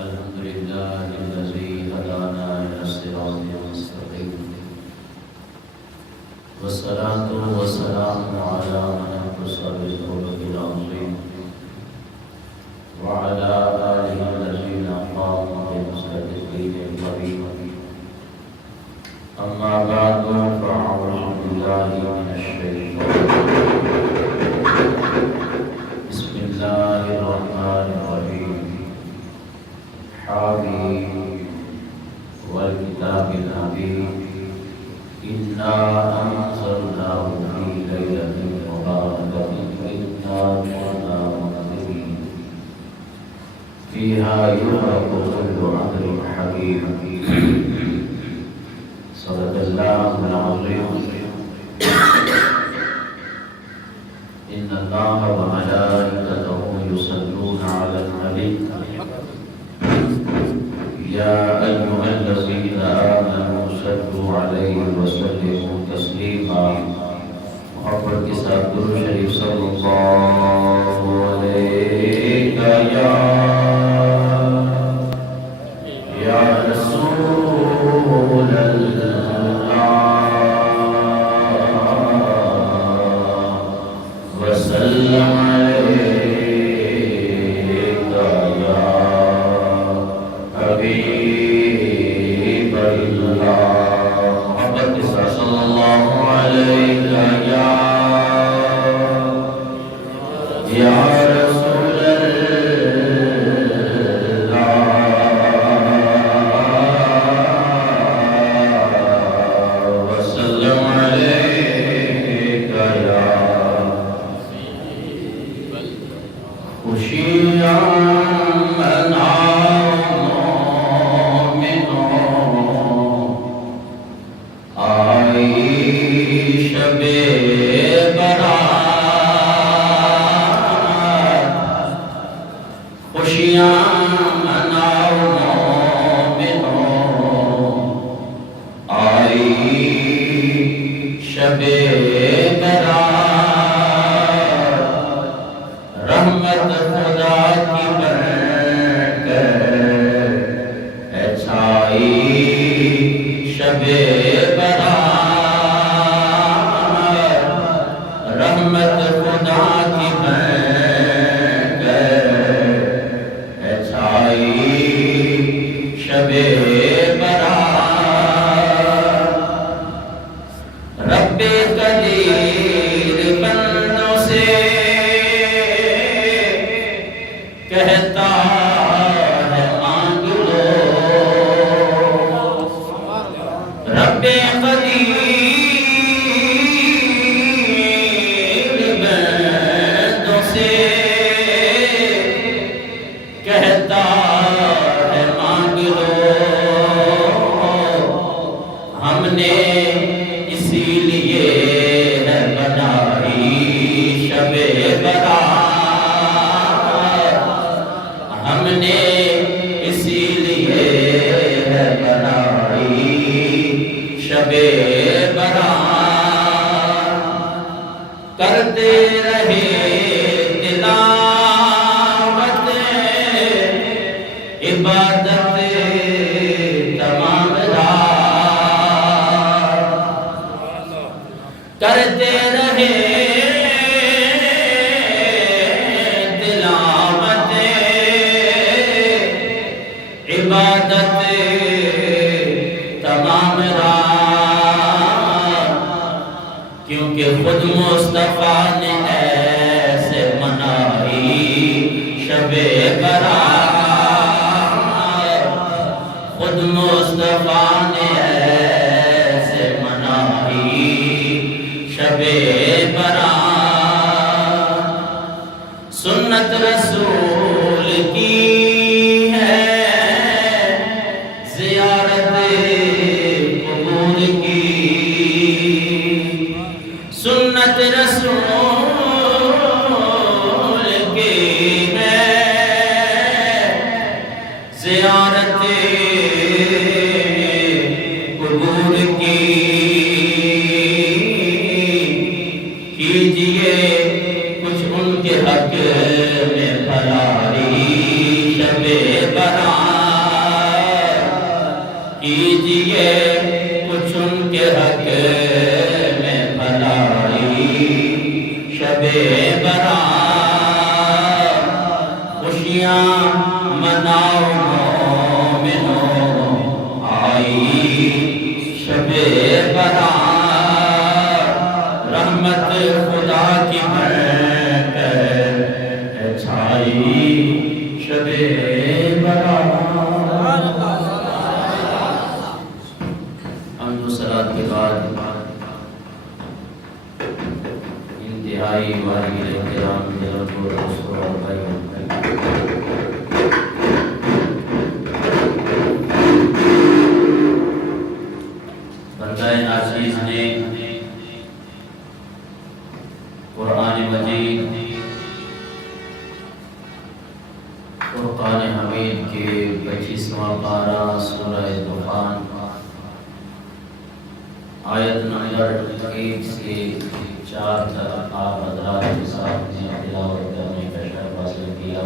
الحمد لله الذي هدانا إلى الصراط المستقيم والصلاة والسلام على من اتصل بالخلق العظيم وعلى آله الذين قاموا بمستقيم الطريق أما بعد فأعوذ بالله من الشيطان بسم الله الرحمن الرحيم حاميم والكتاب الحكيم إنا أنزلناه في ليلة مباركة إنا كنا منذرين فيها يفرق كل أمر حكيم صدق الله العظيم إن الله وملائكته يصلون على النبي يا أيها الذين آمنوا صلوا عليه وسلموا تسليما محبت کے ساتھ درود شریف صلی اللہ علیہ یا رسول اللہ وسلم حبیب اللہ محبت کے ساتھ صلی اللہ علیہ یا رسول اللہ وسلم علیہ یا خوشیاں کیجئے کچھ ان کے حق میں بھلائی شب برآمد کیجئے کچھ ان کے حق میں بھلائی شب برات خوشیاں مناؤ مومنوں آئی شب برات رحمت خدا کی مہک چھائی شب برات کے بعد انتہائی واجب احترام بزرگ و دوستوں اور بھائیوں، بندہ ناچیز نے قرآن مجید فرقان حمید کے 25واں پارہ سورہ دخان آیت نمبر 1 سے 4 تک آپ حضرات کے سامنے تلاوت کرنے کا شرف حاصل کیا۔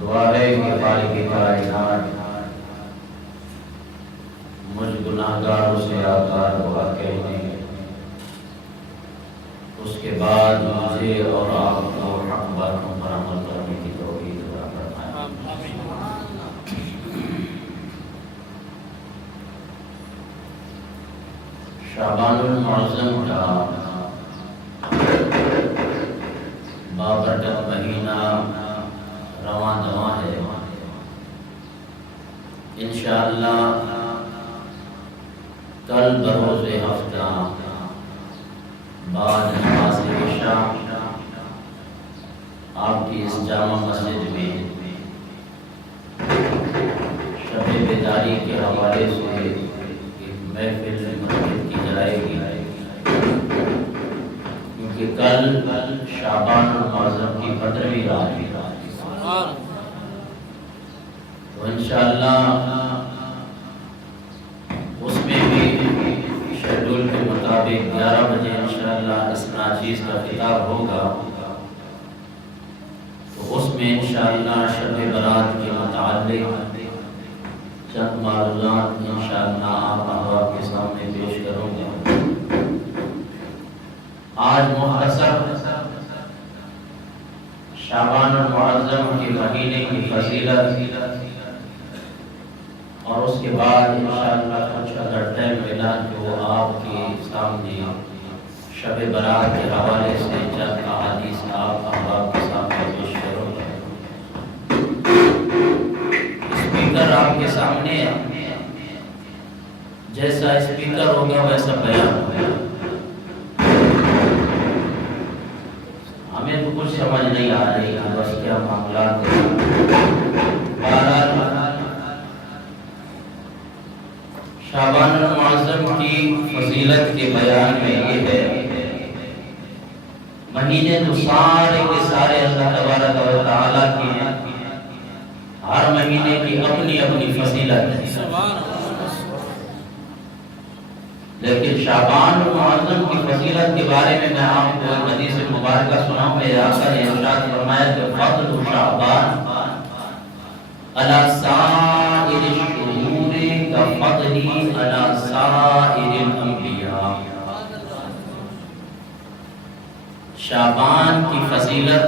دعا ہے کہ خالق کائنات مجھ گناہگاروں سے آکار ہوا کہنے، اس کے بعد مجھے اور آپ کو حق باتوں پر عمل کرنے کی توفیق عطا فرمائے۔ شعبان المعظم کا بابرکت مہینہ رواں دواں ہے۔ انشاءاللہ کل بروز ہفتہ بعد نماز عشاء آپ کی اس جامع مسجد میں شب بیداری کے حوالے سے محفل منعقد کی جائے گی، کیونکہ کل شعبان المعظم کی 15ویں رات ہے، تو انشاءاللہ اس میں بھی شیڈول کے مطابق 11 بجے انشاءاللہ اس ناچیز کا خطاب ہوگا، تو اس میں انشاءاللہ شب برات کے متعلق چند معلومات انشاءاللہ آپ احباب کے سامنے پیش کروں گا۔ آج مختصر شعبان المعظم کے مہینے کی فضیلت اور اس کے بعد انشاءاللہ کچھ اگر ٹائم ملا تو آپ کے سامنے شب برات کے حوالے سے چند احادیث آپ احباب کے سامنے پیش کروں گا۔ اسپیکر آپ کے سامنے ہے، جیسا اسپیکر ہوگا ویسا بیان ہوگا۔ ہمیں تو کچھ سمجھ نہیں آ رہی کہ بس کیا معاملات ہیں۔ شعبان المعظم کی فضیلت کے بیان میں یہ ہے، مہینے تو سارے کے سارے اللہ تبارک و تعالیٰ کے ہیں، ہر مہینے کی اپنی اپنی فضیلت ہے، لیکن شعبان المعظم کی فضیلت کے بارے میں آپ کو ایک حدیث مبارکہ سناؤں۔ میرے آقا نے ارشاد فرمایا کہ فضل شعبان علی سائر الشہور کفضلی علی سائر الانبیاء۔ شعبان کی فضیلت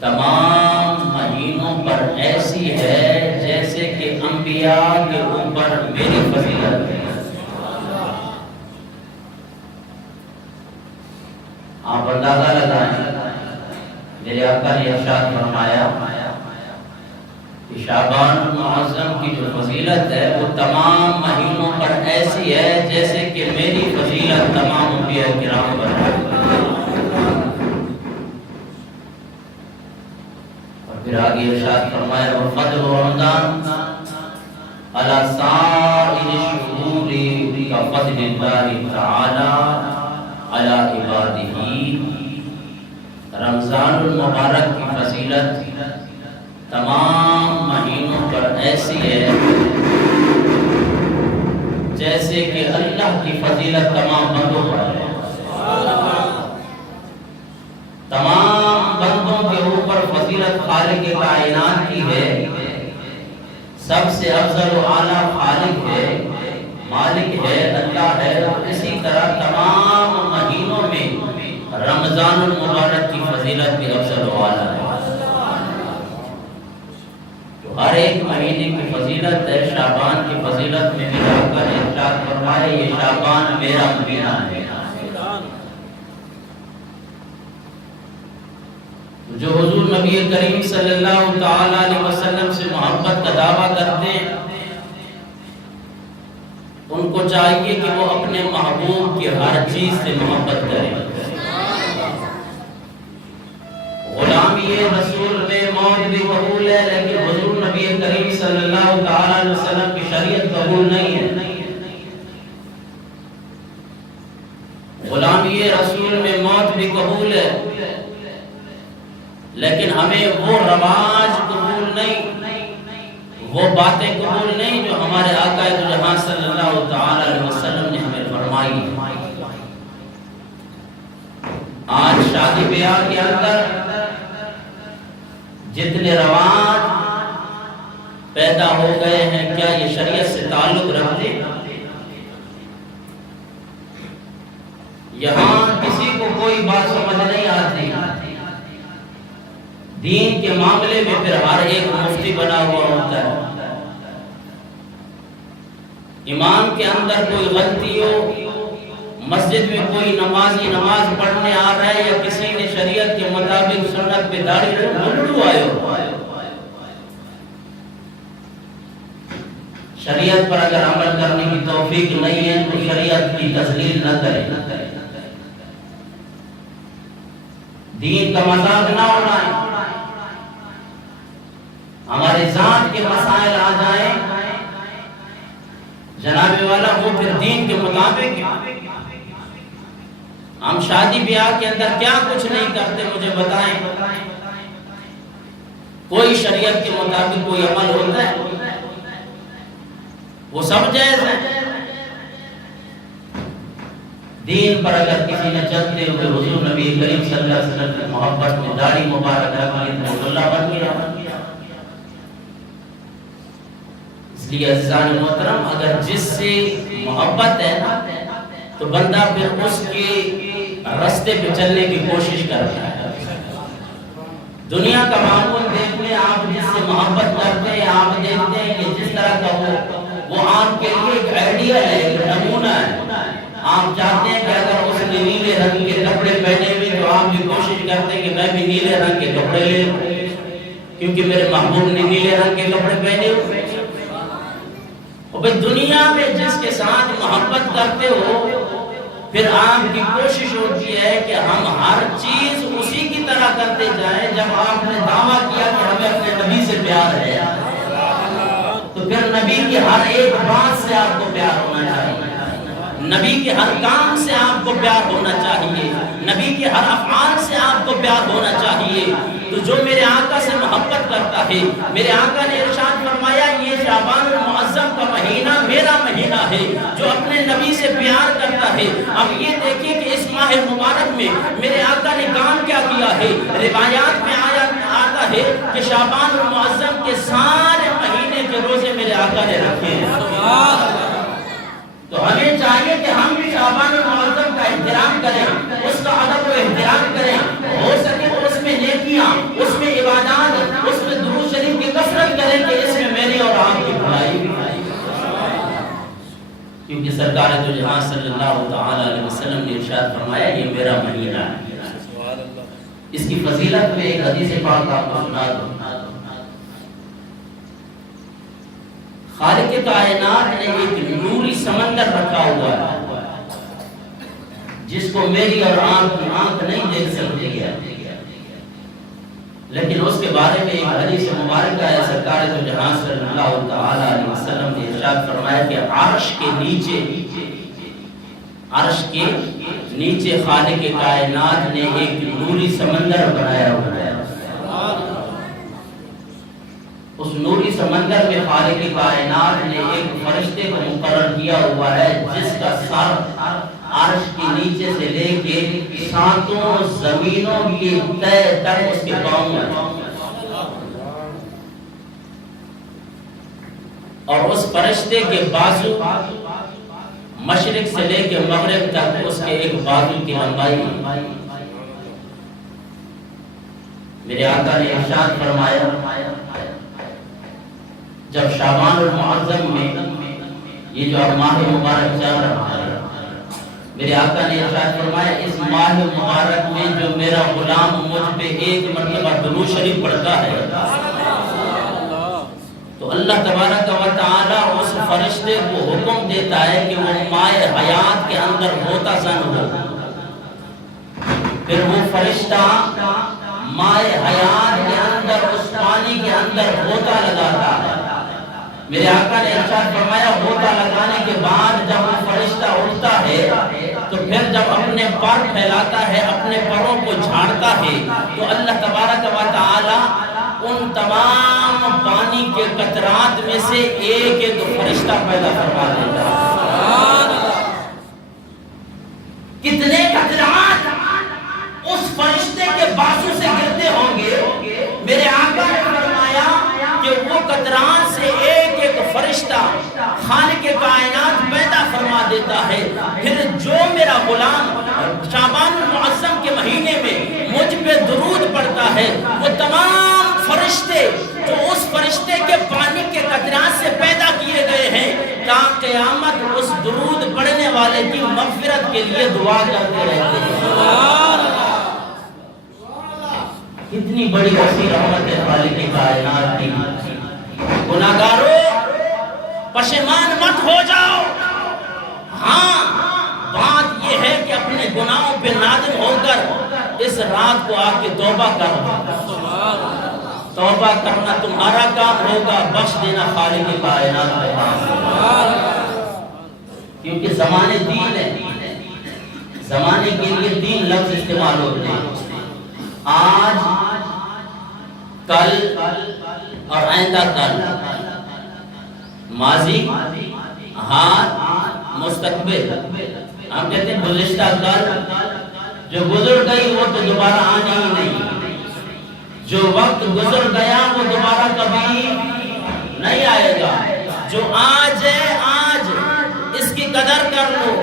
تمام مہینوں پر ایسی ہے جیسے کہ انبیاء کے اوپر میری فضیلت ہے۔ آپ اندازہ لگائیں، میرے آقا نے ارشاد فرمایا کہ شعبان المعظم کی جو فضیلت ہے وہ تمام مہینوں پر ایسی ہے جیسے کہ میری فضیلت تمام انبیاء کرام پر ہے۔ اور پھر آگے ارشاد فرمایا وفضل رمضان علی سائر الشہور کفضل اللہ تعالی علی عبادہ۔ رمضان المبارک کی فضیلت تمام مہینوں پر ایسی ہے جیسے کہ اللہ کی فضیلت تمام بندوں پر ہے۔ تمام بندوں کے اوپر فضیلت خالق کائنات کی ہے، سب سے افضل و اعلیٰ خالق ہے، مالک ہے، اللہ ہے، اور اسی طرح تمام مہینوں میں رمضان المبارک کی فضیلت بھی افضل و اعلیٰ ہے۔ تو ہر ایک مہینے کی فضیلت ہے، شعبان کی فضیلت میں بھی جا کر ارشاد فرمائے یہ شعبان میرا مہینہ ہے۔ جو حضور نبی کریم صلی اللہ تعالی علیہ وسلم سے محبت کا دعویٰ کرتے ہیں ان کو چاہیے کہ وہ اپنے محبوب کی ہر چیز سے محبت کریں۔ غلامی رسول میں موت بھی قبول ہے، لیکن حضور نبی کریم صلی اللہ تعالی علیہ وسلم کی شریعت قبول نہیں ہے۔ غلامی رسول میں موت بھی قبول ہے، لیکن ہمیں وہ رواج قبول نہیں، وہ باتیں قبول نہیں جو ہمارے آقا دو جہاں صلی اللہ تعالی علیہ وسلم نے ہمیں فرمائی۔ آج شادی بیاہ کے اندر جتنے رواج پیدا ہو گئے ہیں، کیا یہ شریعت سے تعلق رکھتے ہیں؟ یہاں کسی کو کوئی بات سمجھ نہیں آتی، دین کے معاملے میں پھر ہر ایک مفتی بنا ہوا ہوتا ہے۔ امام کے اندر کوئی غلطی ہو، مسجد میں کوئی نمازی نماز پڑھنے آ رہا ہے یا کسی نے شریعت کے مطابق سنت پہ داڑھی رکھی آئے ہو، شریعت پر اگر عمل کرنے کی توفیق نہیں ہے تو شریعت کی تذلیل نہ کرے، دین کا مذاق نہ اڑائیں۔ ہمارے ذات کے مسائل آ جائیں جناب والا وہ پھر دین کے مطابق۔ ہم شادی بیاہ کے اندر کیا کچھ نہیں کرتے مجھے بتائیں؟ کوئی شریعت کے مطابق کوئی عمل ہوتا ہے؟ وہ سب جائز ہے۔ دین پر اگر کسی نے چلتے ہوئے حضور نبی کریم صلی اللہ علیہ وسلم کی محبت میں داڑھی مبارک رکھی تو اللہ بن گیا۔ اس لیے عزیزان محترم، اگر جس سے محبت ہے تو بندہ پھر اس کے راستے پہ چلنے کی کوشش کرتا ہے۔ دنیا کا معمول دیکھ لیں، آپ جس سے محبت کرتے ہیں آپ دیکھتے ہیں کہ جس طرح کا وہ آپ کے لیے ایک آئیڈیل ہے، ایک نمونہ ہے۔ آپ چاہتے ہیں کہ اگر اس نے نیلے رنگ کے کپڑے پہنے ہوئے تو آپ بھی کوشش کرتے ہیں کہ میں بھی نیلے رنگ کے کپڑے لے لوں کیونکہ میرے محبوب نے نیلے رنگ کے کپڑے پہنے ہوئے۔ اور دنیا میں جس کے ساتھ محبت کرتے ہو پھر آپ کی کوشش ہوتی ہے کہ ہم ہر چیز اسی کی طرح کرتے جائیں۔ جب آپ نے دعویٰ کیا کہ ہمیں اپنے نبی سے پیار ہے تو پھر نبی کی ہر ایک بات سے آپ کو پیار ہونا چاہیے، نبی کے ہر کام سے آپ کو پیار ہونا چاہیے، نبی کے ہر افعال سے آپ کو پیار ہونا چاہیے۔ تو جو میرے آقا سے محبت کرتا ہے، میرے آقا نے ارشاد فرمایا یہ شعبان المعظم کا مہینہ میرا مہینہ ہے، جو اپنے نبی سے پیار کرتا ہے۔ اب یہ دیکھیں کہ اس ماہ مبارک میں میرے آقا نے کام کیا کیا ہے۔ روایات میں آتا ہے کہ شعبان المعظم کے سارے مہینے کے روزے میرے آقا نے رکھے ہیں۔ تو ہمیں چاہیے کہ ہم بھی شعبان المعظم کا احترام کریں، اس کا ادب و احترام کریں، ہو سکے تو اس میں نیکیاں، اس میں عبادات، اس میں درود شریف کی کثرت کریں کہ اس میں میری اور آپ کی بھلائی بھی آئے۔ کیونکہ سرکار دو جہاں صلی اللہ تعالی علیہ وسلم نے ارشاد فرمایا یہ میرا مہینہ ہے۔ اس کی فضیلت میں ایک حدیث پاک آپ کو سنا دوں۔ خالق کائنات نے ایک نوری سمندر رکھا ہوا ہے جس کو میری اور آپ کی آنکھ نہیں دیکھ سکتی ہے، لیکن اس کے بارے میں ایک حدیث مبارکہ ہے۔ سرکار دو جہاں صلی اللہ تعالی علیہ وسلم نے ارشاد فرمایا کہ عرش کے نیچے خالق کائنات نے ایک نوری سمندر بنایا ہوا ہے۔ اس نوری سمندر میں خالق کائنات نے ایک فرشتے کو مقرر کیا ہوا ہے جس کا سر عرش کے نیچے سے لے کے ساتوں زمینوں کی تہ تک اس کے پاؤں ہے۔ اور اس فرشتے کے بازو مشرق سے لے کے مغرب تک اس کے ایک بازو کی لمبائی ہے۔ میرے آقا نے ارشاد فرمایا جب شعبان المعظم میں یہ جو ماہ مبارک چل رہا ہے، میرے آقا نے ارشاد فرمایا اس ماہ مبارک میں جو میرا غلام مجھ پہ ایک مرتبہ درود شریف پڑھتا ہے تو اللہ تبارک و تعالی اس فرشتے کو حکم دیتا ہے کہ وہ مائع حیات کے اندر ہوتا زن ہو، پھر وہ فرشتہ مائع حیات کے اندر اس پانی کے اندر ہوتا لگاتا ہے۔ میرے آقا نے ارشاد فرمایا ہوتا لگانے کے بعد جب وہ فرشتہ اٹھتا ہے تو پھر جب اپنے پر پھیلاتا ہے، اپنے پروں کو جھاڑتا ہے تو اللہ تبارک و تعالی ان تمام پانی کے قطرات میں سے ایک ایک فرشتہ پیدا فرما دیتا ہے۔ کتنے قطرات اس فرشتے کے بازو سے گرتے ہوں گے؟ میرے آقا نے فرمایا کہ وہ قطرات سے ایک ایک فرشتہ خالق کائنات پیدا فرما دیتا ہے۔ پھر جو میرا غلام شعبان المعظم کے مہینے میں مجھ پہ درود پڑتا ہے وہ تمام فرشتے جو اس فرشتے کے پانی کے قطرات سے پیدا کیے گئے ہیں تا قیامت اس درود پڑھنے والے کی مغفرت کے لیے دعا کرتے رہتے ہیں۔ کتنی بڑی وسیع رحمت ہے خالق کائنات کی۔ گناہگاروں پشیمان مت ہو جاؤ، ہاں بات یہ ہے کہ اپنے گناہوں پہ نادم ہو کر اس رات کو آ کے توبہ کرو۔ توبہ کرنا تمہارا کام ہوگا، بخش دینا خالق کائنات کا کام ہے۔ کیونکہ زمانے دین ہے، زمانے کے لیے دین لفظ استعمال ہوتے ہیں۔ آج، کل اور آئندہ کل، ماضی، حال، مستقبل۔ ہم کہتے ہیں گزشتہ کل جو گزر گئی وہ تو دوبارہ آنی ہی نہیں، جو وقت گزر گیا وہ دوبارہ کبھی نہیں آئے گا۔ جو آج ہے آج اس کی قدر کر لو،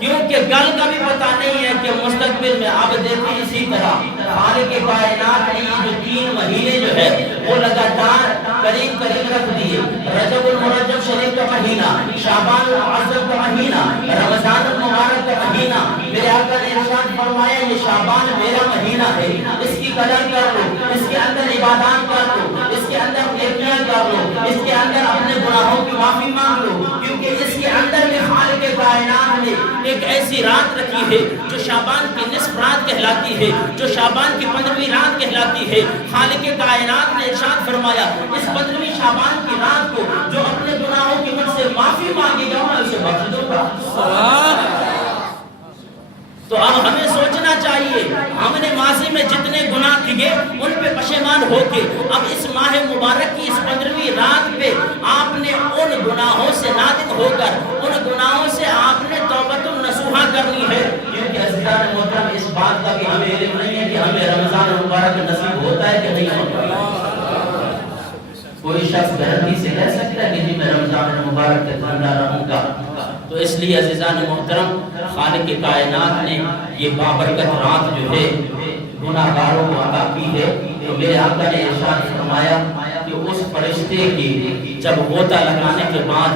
کیونکہ کل کا بھی پتہ نہیں ہے کہ مستقبل میں۔ اب دیکھیں اسی طرح خالق کائنات نے یہ جو 3 مہینے جو ہے وہ لگاتار قریب رکھ دیے۔ رجب المرجب شریف کا مہینہ، شعبان المعظم کا مہینہ، رمضان المبارک کا مہینہ۔ میرے آقا نے ارشاد فرمایا یہ شعبان میرا مہینہ ہے، اس کی قدر کر لو، اس کے اندر عبادات کر لو، اس کے اندر نیکیاں کر لو، اس کے اندر اپنے گناہوں کی معافی مانگ لو، کیونکہ اس کے اندر میں خالق کائنات نے ایک ایسی رات رکھی ہے جو شعبان کی نصف رات کہلاتی ہے، جو شعبان کی 15ویں رات کہلاتی ہے۔ خالق کائنات نے ارشاد فرمایا اس 15ویں شعبان کی رات کو جو اپنے گناہوں کی مجھ سے معافی مانگے گا میں اسے بخش دوں گا۔ تو اب ہمیں سوچنا چاہیے ہم نے ماضی میں جتنے گناہ کیے ان پہ پشیمان ہو کے اب اس ماہ مبارک کی اس 15ویں رات پہ آپ نے ان گناہوں سے نادم ہو کر ان گناہوں سے آپ نے توبۃ النصوحہ کرنی ہے۔ کیونکہ عزیزان محترم اس بات کا بھی ہمیں علم نہیں ہے کہ ہمیں رمضان مبارک نصیب ہوتا ہے کہ نہیں ہوتا۔ کوئی شخص گارنٹی سے کہہ سکتا ہے کہ جی میں رمضان مبارک تک زندہ رہوں گا؟ تو اس لیے عزیزان محترم خالق کائنات نے یہ بابرکت رات جو ہے گناہگاروں کو عطا کی ہے۔ تو میرے آقا نے ارشاد فرمایا کہ اس فرشتے کی جب غوطہ لگانے کے بعد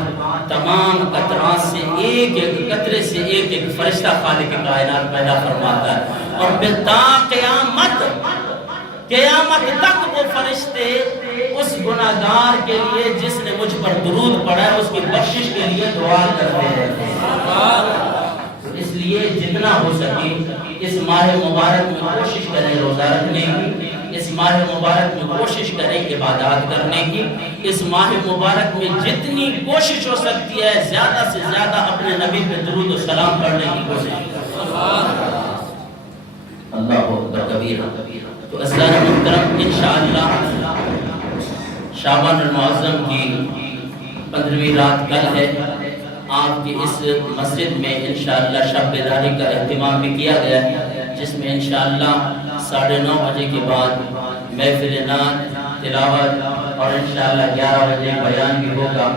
تمام قطرات سے ایک ایک قطرے سے ایک ایک فرشتہ خالق کائنات پیدا فرماتا ہے، اور پھر تا قیامت تک وہ فرشتے اس گناہگار کے لیے جس نے مجھ پر درود پڑھا ہے اس کی بخشش کے لیے دعا کرتے رہتے ہیں۔ اس لیے جتنا ہو سکے اس ماہ مبارک میں کوشش کریں روزہ رکھنے کی، اس ماہ مبارک میں کوشش کریں عبادات کرنے کی، اس ماہ مبارک میں جتنی کوشش ہو سکتی ہے زیادہ سے زیادہ اپنے نبی پہ درود و سلام پڑھنے کی کوشش کریں۔ اللہ اکبر کبیرہ۔ تو عزیزان محترم انشاءاللہ شعبان المعظم کی 15ویں رات کل ہے۔ آپ کی اس مسجد میں انشاءاللہ شب بیداری کا اہتمام بھی کیا گیا ہے، جس میں انشاءاللہ 9:30 بجے کے بعد محفل نعت، تلاوت اور انشاءاللہ 11 بجے بیان بھی ہوگا،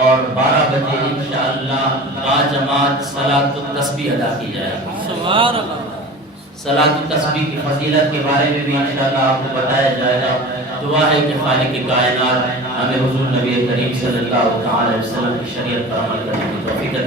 اور 12 بجے انشاءاللہ باجماعت صلاۃ التسبیح ادا کی جائے گی۔ سبحان اللہ۔ صلاۃ التسبیح کی فضیلت کے بارے میں بھی انشاءاللہ آپ کو بتایا جائے گا۔ دعا ہے کہ خالق کائنات ہمیں حضور نبی کریم صلی اللہ علیہ وسلم کی شریعت پر عمل کرنے کی توفیق عطا